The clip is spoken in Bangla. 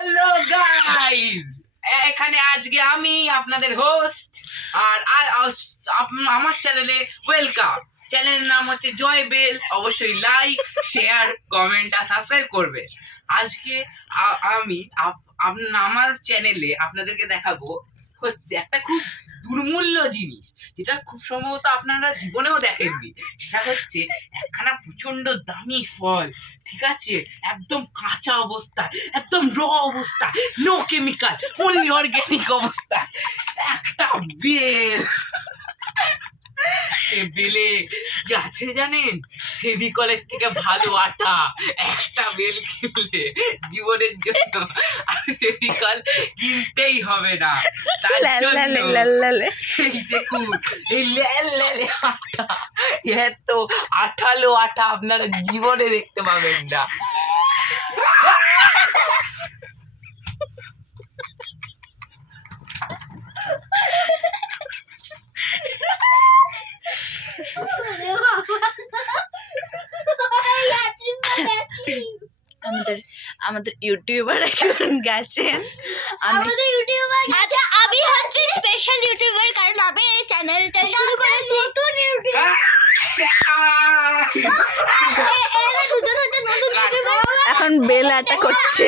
হ্যালো গাইস, এখানে আজকে আমি আপনাদের হোস্ট আর আমার চ্যানেলে ওয়েলকাম। চ্যানেলের নাম হচ্ছে জয় বেল। অবশ্যই লাইক, শেয়ার, কমেন্ট আর সাবস্ক্রাইব করবে। আজকে আমি আমার চ্যানেলে আপনাদেরকে দেখাবো হচ্ছে একটা খুব দুর্মূল্য জিনিস, যেটা খুব সম্ভবত আপনারা জীবনেও দেখেননি। সেটা হচ্ছে একখানা প্রচন্ড দামি ফল, ঠিক আছে, একদম কাঁচা অবস্থায়, একদম র অবস্থায়, নো কেমিক্যাল, অনলি অর্গ্যানিক অবস্থায় একটা বেল। সে বেলে কি আছে জানেন? ফেভিকলের থেকে ভালো আঠা। একটা বেল কিনলে জীবনের জন্য আর ফেভিকল কিনতেই হবে না। তার জন্য এই দেখুন, এই ল্যালে আঠা, এত আঠালো আঠা আপনারা জীবনে দেখতে পাবেন না। আমাদের ইউটিউবার একজন গেছেন। আমাদের ইউটিউবার আচ্ছা, আমি হচ্ছে স্পেশাল ইউটিউবার, কারণ আমি এই চ্যানেলটা শুরু করেছি নতুন ইউটিউবার। এখন বেল আটা করছে।